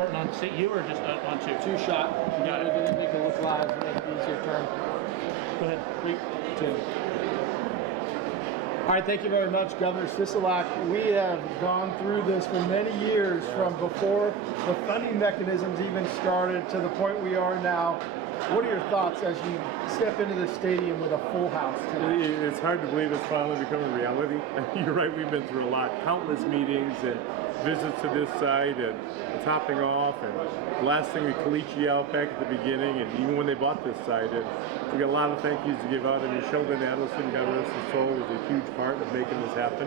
starting on seat U or just on two? Two shot. Got it. Make it look live, make it easier turn. Go ahead. 3, 2. All right, thank you very much, Governor Sisolak. We have gone through this for many years, from before the funding mechanisms even started to the point we are now. What are your thoughts as you step into the stadium with a full house tonight? It's hard to believe it's finally becoming reality. You're right, we've been through a lot, countless meetings and visits to this site and topping off, and the last thing we collegiate out back at the beginning, and even when they bought this site, and we got a lot of thank yous to give out. I mean, Sheldon Adelson, God rest his soul, was a huge part of making this happen.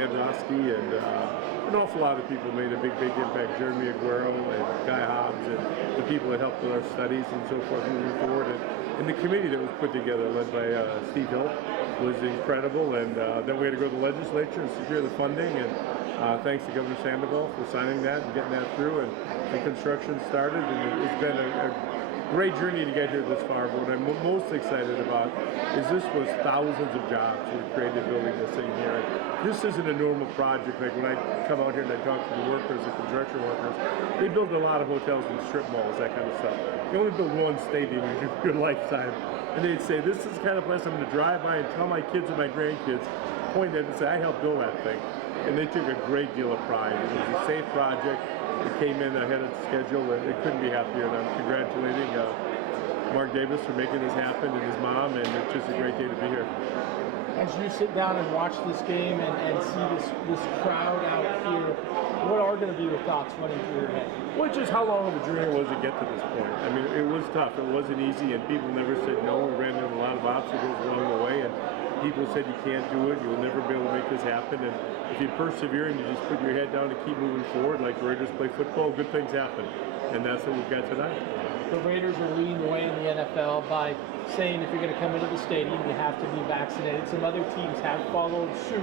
Ed Roski and an awful lot of people made a big impact. Jeremy Aguero and Guy Hobbs and the people that helped with our studies and so forth moving forward. And the committee that was put together, led by Steve Hill, was incredible. And then we had to go to the legislature and secure the funding. And thanks to Governor Sandoval for signing that and getting that through. And the construction started. And it's been a great journey to get here this far, but what I'm most excited about is this was thousands of jobs we created building this thing here. This isn't a normal project. Like when I come out here and I talk to the workers, the construction workers, they build a lot of hotels and strip malls, that kind of stuff. You only build one stadium in your lifetime. And they'd say, this is the kind of place I'm going to drive by and tell my kids and my grandkids, point at it and say, I helped build that thing. And they took a great deal of pride. It was a safe project. It came in ahead of schedule, and it couldn't be happier. And I'm congratulating Mark Davis for making this happen, and his mom, and it's just a great day to be here. As you sit down and watch this game and see this crowd out here, what are going to be your thoughts running through your head? Well, just how long of a journey was to get to this point. I mean, it was tough. It wasn't easy, and people never said no. We ran into a lot of obstacles along the way, and people said you can't do it, you'll never be able to make this happen. And if you persevere and you just put your head down and keep moving forward, like the Raiders play football, good things happen. And that's what we've got tonight. The Raiders are leading the way in the NFL by saying if you're going to come into the stadium, you have to be vaccinated. Some other teams have followed suit.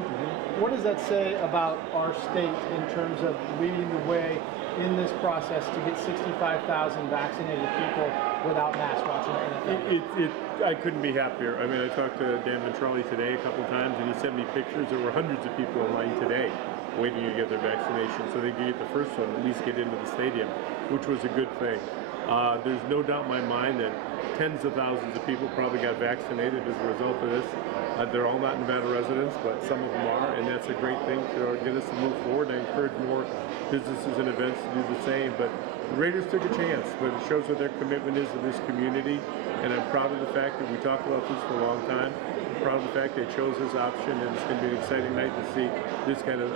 What does that say about our state in terms of leading the way in this process to get 65,000 vaccinated people without masks watching the NFL? I couldn't be happier. I mean, I talked to Dan Ventrelli today a couple times, and he sent me pictures. There were hundreds of people in line today waiting to get their vaccination so they could get the first one, at least get into the stadium, which was a good thing. There's no doubt in my mind that tens of thousands of people probably got vaccinated as a result of this. They're all not Nevada residents, but some of them are, and that's a great thing to get us to move forward. I encourage more businesses and events to do the same, but the Raiders took a chance, but it shows what their commitment is to this community, and I'm proud of the fact that we talked about this for a long time. I'm proud of the fact they chose this option, and it's going to be an exciting night to see this kind of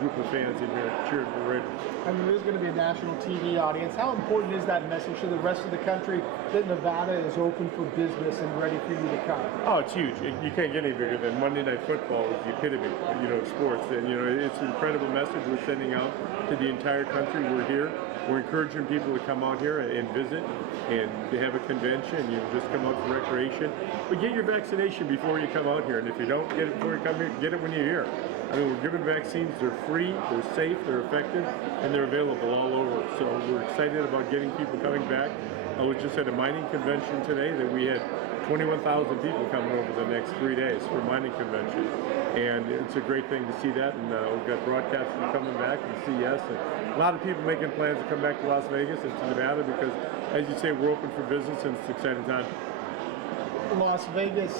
group of fans in here cheering for the Raiders. I mean, there's going to be a national TV audience. How important is that message to the rest of the country that Nevada is open for business and ready for you to come? Oh, it's huge. You can't get any bigger than Monday Night Football is the epitome, of sports. And, it's an incredible message we're sending out to the entire country. We're here. We're encouraging people to come out here and visit and to have a convention. You just come out for recreation. But get your vaccination before you come out here. And if you don't get it before you come here, get it when you're here. I mean, we're giving vaccines. They're free, they're safe, they're effective, and they're available all over. So we're excited about getting people coming back. I was just at a mining convention today that we had 21,000 people coming over the next 3 days for a mining convention. And it's a great thing to see that. And we've got broadcasters coming back and CES. And a lot of people making plans to come back to Las Vegas and to Nevada because, as you say, we're open for business and it's an exciting time. Las Vegas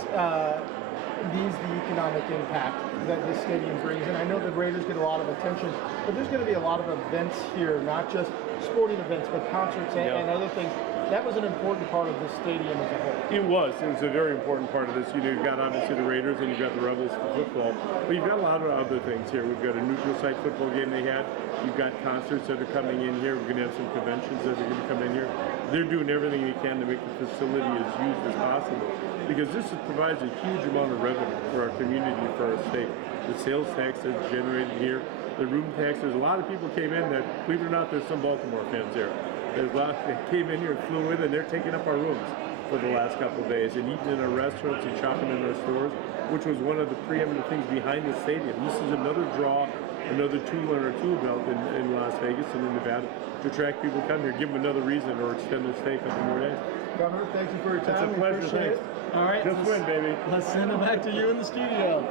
needs the economic impact that this stadium brings. And I know the Raiders get a lot of attention, but there's going to be a lot of events here, not just sporting events, but concerts and other things. That was an important part of this stadium as a whole. It was a very important part of this. You've got obviously the Raiders and you've got the Rebels for football, but you've got a lot of other things here. We've got a neutral site football game they had. You've got concerts that are coming in here. We're going to have some conventions that are going to come in here. They're doing everything they can to make the facility as used as possible because this provides a huge amount of revenue for our community, for our state. The sales tax that's generated here, the room tax. There's a lot of people came in that, believe it or not, there's some Baltimore fans here. There's a lot that came in here, flew in, and they're taking up our rooms for the last couple of days and eating in our restaurants and shopping in our stores, which was one of the preeminent things behind the stadium. This is another draw, another tool in our tool belt in Las Vegas and in Nevada to attract people to come here, give them another reason or extend their stay a couple more days. Governor, thank you for your time. It's a pleasure, thanks. All right. Just win, baby. Let's send it back to you in the studio.